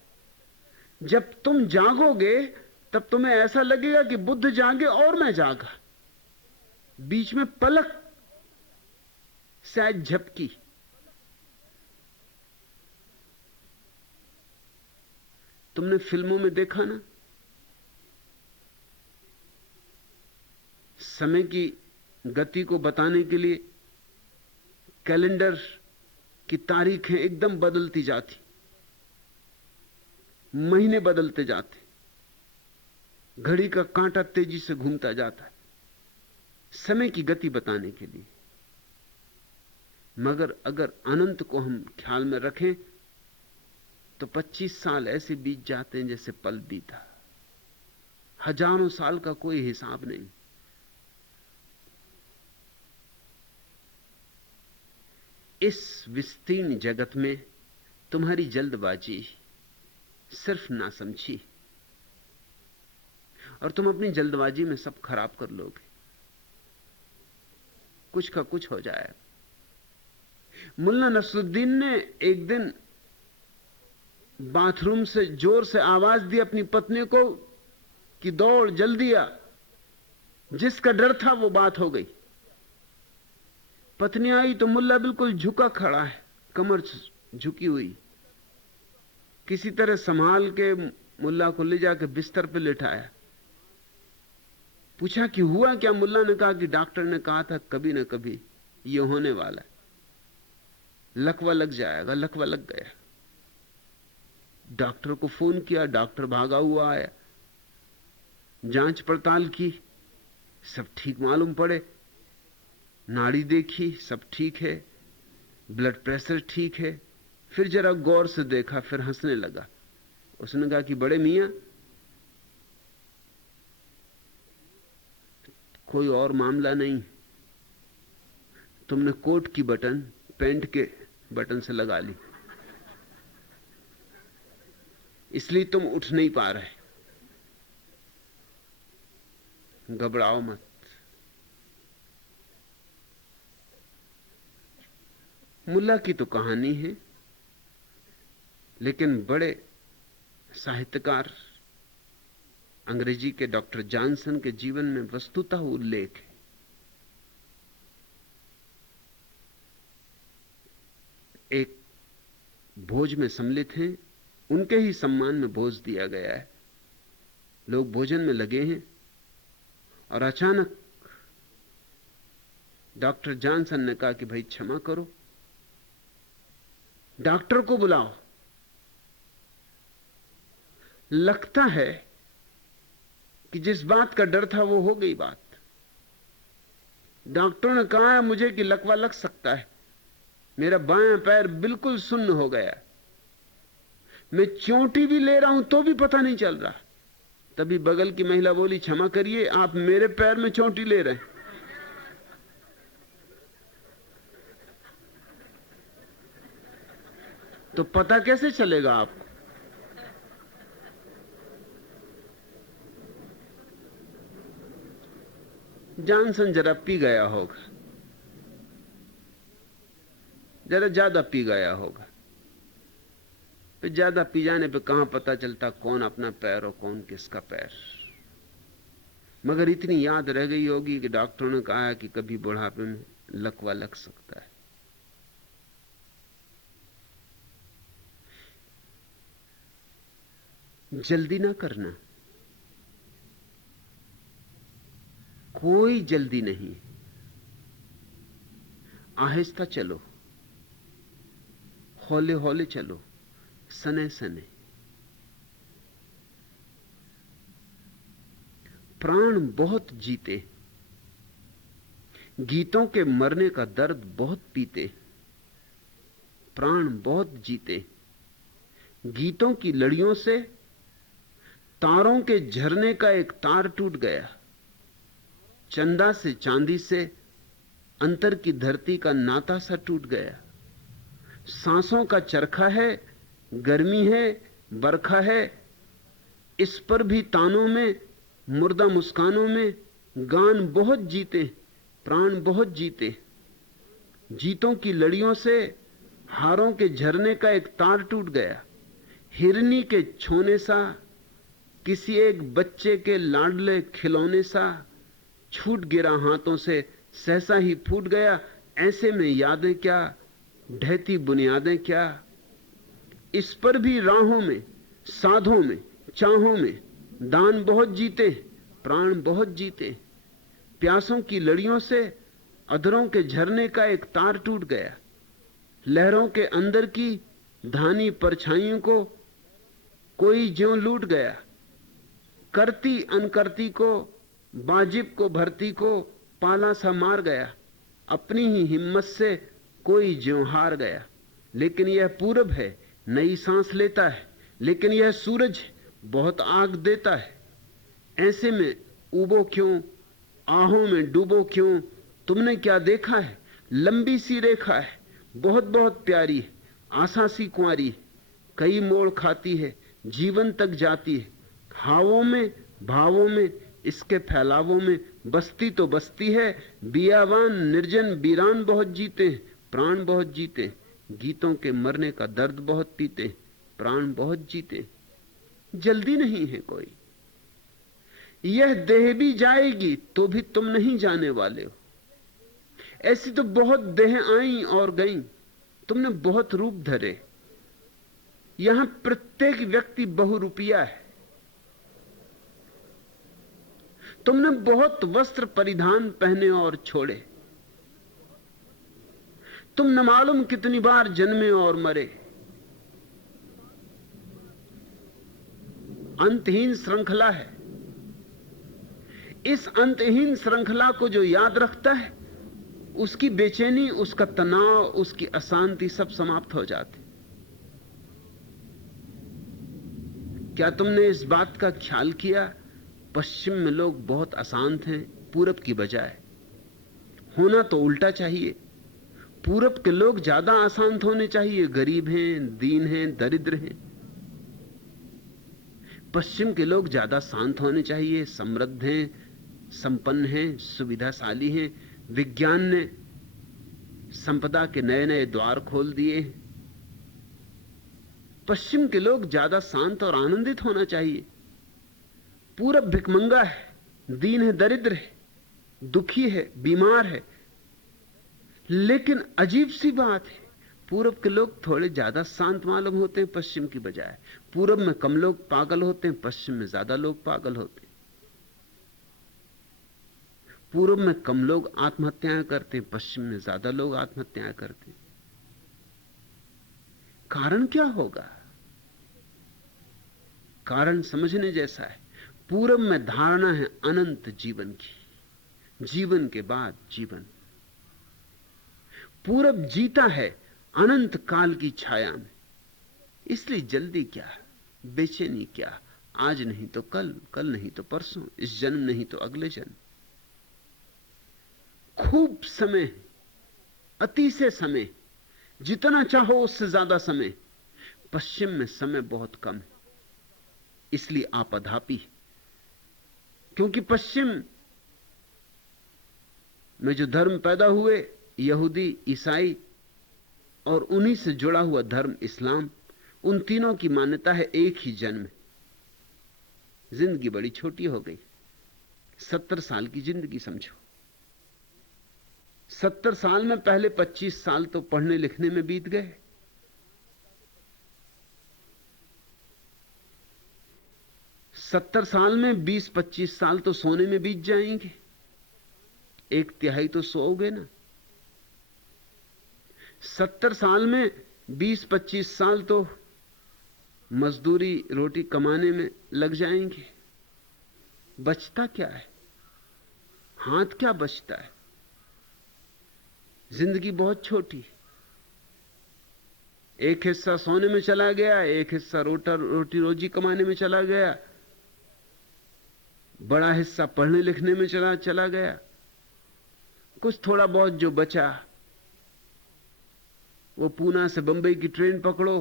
जब तुम जागोगे तब तुम्हें ऐसा लगेगा कि बुद्ध जागे और मैं जागा। बीच में पलक शायद झपकी। तुमने फिल्मों में देखा ना, समय की गति को बताने के लिए कैलेंडर की तारीखें एकदम बदलती जाती, महीने बदलते जाते, घड़ी का कांटा तेजी से घूमता जाता है समय की गति बताने के लिए। मगर अगर अनंत को हम ख्याल में रखें तो 25 साल ऐसे बीत जाते हैं जैसे पल बीता। हजारों साल का कोई हिसाब नहीं। इस विस्तीर्ण जगत में तुम्हारी जल्दबाजी सिर्फ नासमझी, और तुम अपनी जल्दबाजी में सब खराब कर लोगे। कुछ का कुछ हो जाएगा। मुल्ला नसरुद्दीन ने एक दिन बाथरूम से जोर से आवाज दी अपनी पत्नी को कि दौड़, जल्दी आ। जिसका डर था वो बात हो गई। पत्नी आई तो मुल्ला बिल्कुल झुका खड़ा है, कमर झुकी हुई। किसी तरह संभाल के मुल्ला को ले जाकर बिस्तर पर लिटाया। पूछा कि हुआ क्या? मुल्ला ने कहा कि डॉक्टर ने कहा था कभी ना कभी ये होने वाला है, लकवा लग जाएगा। लकवा लग गया। डॉक्टर को फोन किया, डॉक्टर भागा हुआ आया, जांच पड़ताल की, सब ठीक मालूम पड़े। नाड़ी देखी, सब ठीक है, ब्लड प्रेशर ठीक है। फिर जरा गौर से देखा, फिर हंसने लगा। उसने कहा कि बड़े मियां, कोई और मामला नहीं, तुमने कोट की बटन पैंट के बटन से लगा ली, इसलिए तुम उठ नहीं पा रहे। घबराओ मत। मुल्ला की तो कहानी है, लेकिन बड़े साहित्यकार अंग्रेजी के डॉक्टर जॉनसन के जीवन में वस्तुतः उल्लेख है। एक भोज में सम्मिलित हैं, उनके ही सम्मान में भोज दिया गया है। लोग भोजन में लगे हैं और अचानक डॉक्टर जॉनसन ने कहा कि भाई क्षमा करो, डॉक्टर को बुलाओ। लगता है कि जिस बात का डर था वो हो गई बात। डॉक्टर ने कहा है मुझे कि लकवा लग सकता है, मेरा बायां पैर बिल्कुल सुन्न हो गया, मैं चोटी भी ले रहा हूं तो भी पता नहीं चल रहा। तभी बगल की महिला बोली, क्षमा करिए, आप मेरे पैर में चोटी ले रहे हैं। तो पता कैसे चलेगा आपको? जॉनसन जरा पी गया होगा, जरा ज्यादा पी गया होगा। फिर ज्यादा पी जाने पे कहां पता चलता कौन अपना पैर और कौन किसका पैर। मगर इतनी याद रह गई होगी कि डॉक्टरों ने कहा है कि कभी बुढ़ापे में लकवा लग सकता है। जल्दी ना करना, कोई जल्दी नहीं, आहिस्ता चलो, हौले हौले चलो, सने सने। प्राण बहुत जीते, गीतों के मरने का दर्द बहुत पीते। प्राण बहुत जीते, गीतों की लड़ियों से तारों के झरने का एक तार टूट गया। चंदा से चांदी से अंतर की धरती का नाता सा टूट गया। सांसों का चरखा है, गर्मी है, बरखा है, इस पर भी तानों में, मुर्दा मुस्कानों में गान बहुत जीते, प्राण बहुत जीते। जीतों की लड़ियों से हारों के झरने का एक तार टूट गया। हिरनी के छोने सा, किसी एक बच्चे के लाडले खिलौने सा छूट गिरा हाथों से, सहसा ही फूट गया। ऐसे में यादें क्या, ढहती बुनियादें क्या। इस पर भी राहों में, साधों में, चाहों में दान बहुत जीते, प्राण बहुत जीते। प्यासों की लड़ियों से अधरों के झरने का एक तार टूट गया। लहरों के अंदर की धानी परछाइयों को कोई ज्यों लूट गया। करती अनकरती को, वाजिब को भरती को पाला सा मार गया। अपनी ही हिम्मत से कोई ज्यों हार गया। लेकिन यह पूरब है, नई सांस लेता है। लेकिन यह सूरज बहुत आग देता है। ऐसे में उबो क्यों, आहों में डूबो क्यों? तुमने क्या देखा है? लंबी सी रेखा है, बहुत बहुत प्यारी है, आशा सी कुंवारी है, कई मोड़ खाती है, जीवन तक जाती है, हावों में भावों में इसके फैलावों में बसती तो बसती है। बियावान निर्जन वीरान बहुत जीते, प्राण बहुत जीते, गीतों के मरने का दर्द बहुत पीते, प्राण बहुत जीते। जल्दी नहीं है कोई, यह देह भी जाएगी तो भी तुम नहीं जाने वाले हो। ऐसी तो बहुत देह आई और गईं, तुमने बहुत रूप धरे। यहां प्रत्येक व्यक्ति बहुरूपिया है। तुमने बहुत वस्त्र परिधान पहने और छोड़े, तुम न मालूम कितनी बार जन्मे और मरे। अंतहीन श्रृंखला है। इस अंतहीन श्रृंखला को जो याद रखता है, उसकी बेचैनी, उसका तनाव, उसकी अशांति सब समाप्त हो जाती। क्या तुमने इस बात का ख्याल किया, पश्चिम में लोग बहुत अशांत हैं पूरब की बजाय? होना तो उल्टा चाहिए। पूरब के लोग ज्यादा अशांत होने चाहिए, गरीब हैं, दीन हैं, दरिद्र हैं। पश्चिम के लोग ज्यादा शांत होने चाहिए, समृद्ध हैं, संपन्न हैं, सुविधाशाली हैं। विज्ञान ने संपदा के नए नए द्वार खोल दिए। पश्चिम के लोग ज्यादा शांत और आनंदित होना चाहिए। पूरब भिखमंगा है, दीन है, दरिद्र है, दुखी है, बीमार है। लेकिन अजीब सी बात है, पूरब के लोग थोड़े ज्यादा शांत मालूम होते हैं पश्चिम की बजाय। पूरब में कम लोग पागल होते हैं, पश्चिम में ज्यादा लोग पागल होते हैं। पूरब में कम लोग आत्महत्याएं करते हैं, पश्चिम में ज्यादा लोग आत्महत्याएं करते हैं। कारण क्या होगा? कारण समझने जैसा है। पूरब में धारणा है अनंत जीवन की, जीवन के बाद जीवन। पूरब जीता है अनंत काल की छाया में। इसलिए जल्दी क्या, बेचैनी क्या? आज नहीं तो कल, कल नहीं तो परसों, इस जन्म नहीं तो अगले जन्म। खूब समय, अति से समय, जितना चाहो उससे ज्यादा समय। पश्चिम में समय बहुत कम है, इसलिए आपाधापी। क्योंकि पश्चिम में जो धर्म पैदा हुए, यहूदी, ईसाई और उन्हीं से जुड़ा हुआ धर्म इस्लाम, उन तीनों की मान्यता है एक ही जन्म। जिंदगी बड़ी छोटी हो गई। 70 साल की जिंदगी समझो। 70 साल में पहले 25 साल तो पढ़ने लिखने में बीत गए। सत्तर साल में 20-25 साल तो सोने में बीत जाएंगे। 1/3 तो सोओगे ना। 70 साल में 20-25 साल तो मजदूरी रोटी कमाने में लग जाएंगे। बचता क्या है? हाथ क्या बचता है? जिंदगी बहुत छोटी। एक हिस्सा सोने में चला गया, एक हिस्सा रोटी रोजी कमाने में चला गया, बड़ा हिस्सा पढ़ने लिखने में चला गया। कुछ थोड़ा बहुत जो बचा, वो पूना से बंबई की ट्रेन पकड़ो,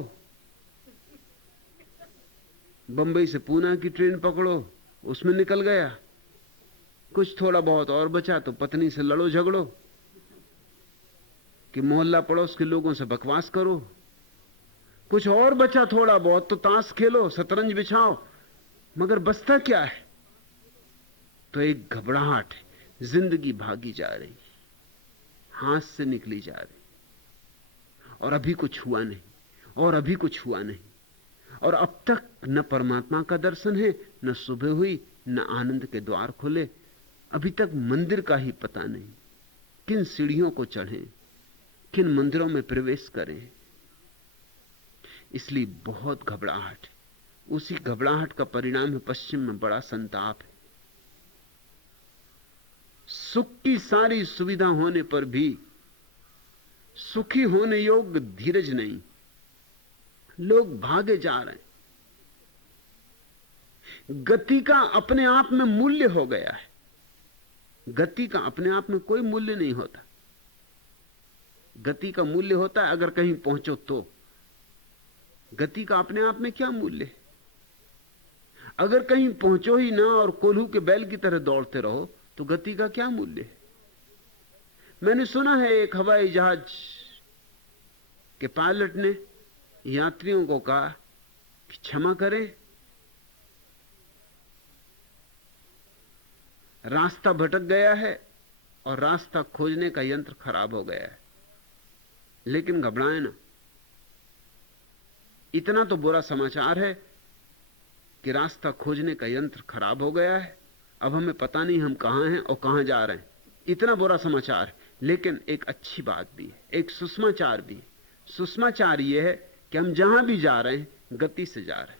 बंबई से पूना की ट्रेन पकड़ो, उसमें निकल गया। कुछ थोड़ा बहुत और बचा तो पत्नी से लड़ो झगड़ो कि मोहल्ला पड़ोस के लोगों से बकवास करो। कुछ और बचा थोड़ा बहुत तो ताश खेलो, शतरंज बिछाओ। मगर बचता क्या है? तो एक घबराहट है। जिंदगी भागी जा रही, हाथ से निकली जा रही, और अभी कुछ हुआ नहीं, और अभी कुछ हुआ नहीं। और अब तक न परमात्मा का दर्शन है, न सुबह हुई, न आनंद के द्वार खुले। अभी तक मंदिर का ही पता नहीं। किन सीढ़ियों को चढ़ें, किन मंदिरों में प्रवेश करें। इसलिए बहुत घबराहट है। उसी घबराहट का परिणाम है पश्चिम में बड़ा संताप है। सुख की सारी सुविधा होने पर भी सुखी होने योग्य धीरज नहीं। लोग भागे जा रहे हैं। गति का अपने आप में मूल्य हो गया है। गति का अपने आप में कोई मूल्य नहीं होता। गति का मूल्य होता है अगर कहीं पहुंचो तो। गति का अपने आप में क्या मूल्य है? अगर कहीं पहुंचो ही ना और कोल्हू के बैल की तरह दौड़ते रहो तो गति का क्या मूल्य है? मैंने सुना है एक हवाई जहाज के पायलट ने यात्रियों को कहा कि क्षमा करें, रास्ता भटक गया है और रास्ता खोजने का यंत्र खराब हो गया है, लेकिन घबराएं ना, इतना तो बुरा समाचार है कि रास्ता खोजने का यंत्र खराब हो गया है, अब हमें पता नहीं हम कहां हैं और कहां जा रहे हैं। इतना बुरा समाचार है, लेकिन एक अच्छी बात भी है, एक सुषमाचार भी है। सुषमाचार यह है कि हम जहां भी जा रहे हैं गति से जा रहे हैं,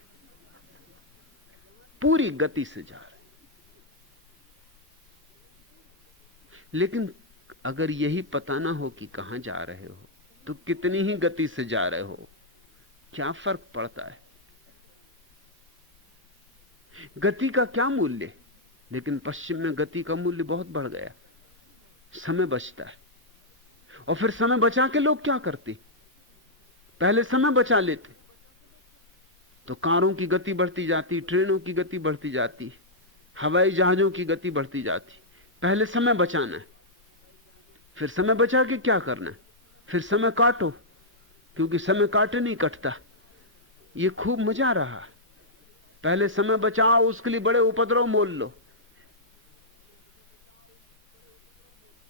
पूरी गति से जा रहे हैं। लेकिन अगर यही पता ना हो कि कहां जा रहे हो तो कितनी ही गति से जा रहे हो, क्या फर्क पड़ता है? गति का क्या मूल्य? लेकिन पश्चिम में गति का मूल्य बहुत बढ़ गया, समय बचता है। और फिर समय बचा के लोग क्या करते? पहले समय बचा लेते तो कारों की गति बढ़ती जाती, ट्रेनों की गति बढ़ती जाती, हवाई जहाजों की गति बढ़ती जाती। पहले समय बचाना है, फिर समय बचा के क्या करना है? फिर समय काटो, क्योंकि समय काटे नहीं कटता। ये खूब मजा रहा। पहले समय बचाओ, उसके लिए बड़े उपद्रव मोल लो,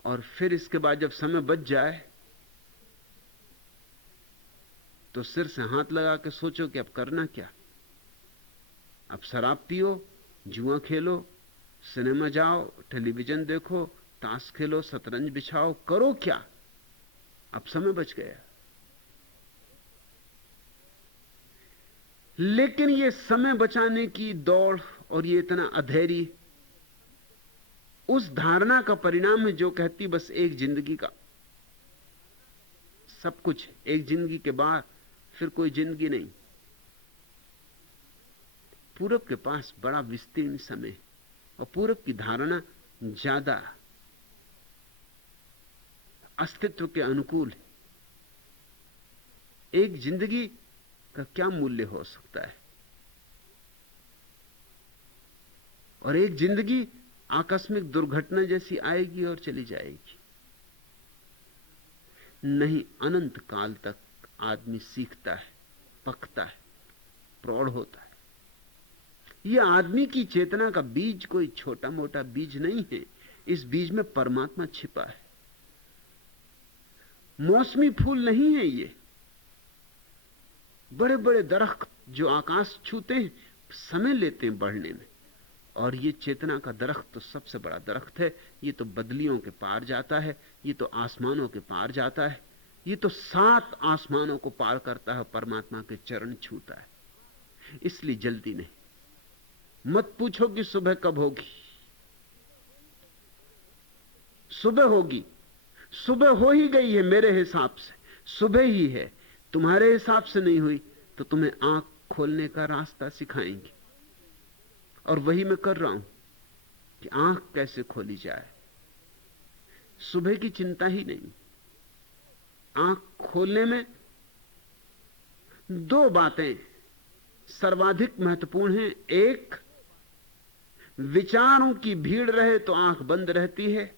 और फिर इसके बाद जब समय बच जाए तो सिर से हाथ लगा के सोचो कि अब करना क्या। अब शराब पियो, जुआ खेलो, सिनेमा जाओ, टेलीविजन देखो, ताश खेलो, शतरंज बिछाओ, करो क्या? अब समय बच गया। लेकिन ये समय बचाने की दौड़ और ये इतना अधैर्य उस धारणा का परिणाम है जो कहती बस एक जिंदगी का सब कुछ, एक जिंदगी के बाद फिर कोई जिंदगी नहीं। पूरब के पास बड़ा विस्तीर्ण समय और पूरब की धारणा ज्यादा अस्तित्व के अनुकूल है। एक जिंदगी का क्या मूल्य हो सकता है? और एक जिंदगी आकस्मिक दुर्घटना जैसी आएगी और चली जाएगी। नहीं, अनंत काल तक आदमी सीखता है, पकता है, प्रौढ़ होता है। यह आदमी की चेतना का बीज कोई छोटा मोटा बीज नहीं है। इस बीज में परमात्मा छिपा है। मौसमी फूल नहीं है ये। बड़े बड़े दरख्त जो आकाश छूते हैं समय लेते हैं बढ़ने में, और ये चेतना का दरख्त तो सबसे बड़ा दरख्त है। ये तो बदलियों के पार जाता है, ये तो आसमानों के पार जाता है, ये तो 7 आसमानों को पार करता है, परमात्मा के चरण छूता है। इसलिए जल्दी नहीं। मत पूछो कि सुबह कब होगी। सुबह होगी, सुबह हो ही गई है मेरे हिसाब से, सुबह ही है। तुम्हारे हिसाब से नहीं हुई तो तुम्हें आंख खोलने का रास्ता सिखाएंगे, और वही मैं कर रहा हूं कि आंख कैसे खोली जाए। सुबह की चिंता ही नहीं। आंख खोलने में 2 बातें सर्वाधिक महत्वपूर्ण हैं। एक, विचारों की भीड़ रहे तो आंख बंद रहती है,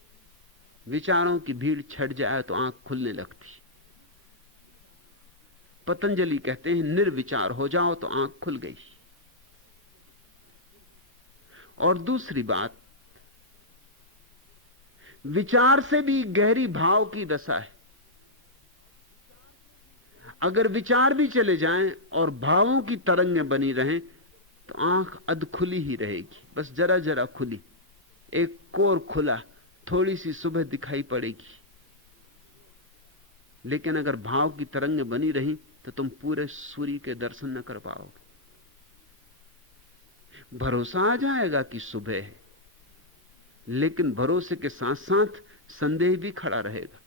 विचारों की भीड़ छट जाए तो आंख खुलने लगती। पतंजलि कहते हैं निर्विचार हो जाओ तो आंख खुल गई। और दूसरी बात, विचार से भी गहरी भाव की दशा है। अगर विचार भी चले जाएं और भावों की तरंगें बनी रहें तो आंख अध खुली ही रहेगी, बस जरा जरा खुली, एक कोर खुला, थोड़ी सी सुबह दिखाई पड़ेगी। लेकिन अगर भाव की तरंगें बनी रही तो तुम पूरे सूर्य के दर्शन न कर पाओगे। भरोसा आ जाएगा कि सुबह है, लेकिन भरोसे के साथ साथ संदेह भी खड़ा रहेगा,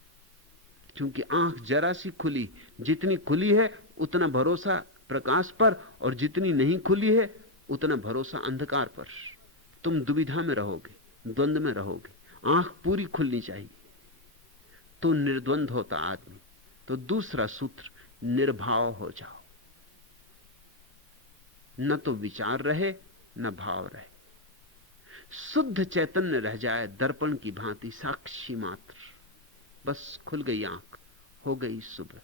क्योंकि आंख जरा सी खुली, जितनी खुली है उतना भरोसा प्रकाश पर, और जितनी नहीं खुली है उतना भरोसा अंधकार पर। तुम दुविधा में रहोगे, द्वंद्व में रहोगे। आंख पूरी खुलनी चाहिए तो निर्द्वंद होता आदमी। तो दूसरा सूत्र, निर्भाव हो जाओ। न तो विचार रहे न भाव रहे, शुद्ध चैतन्य रह जाए, दर्पण की भांति साक्षी मात्र। बस खुल गई आंख, हो गई सुबह।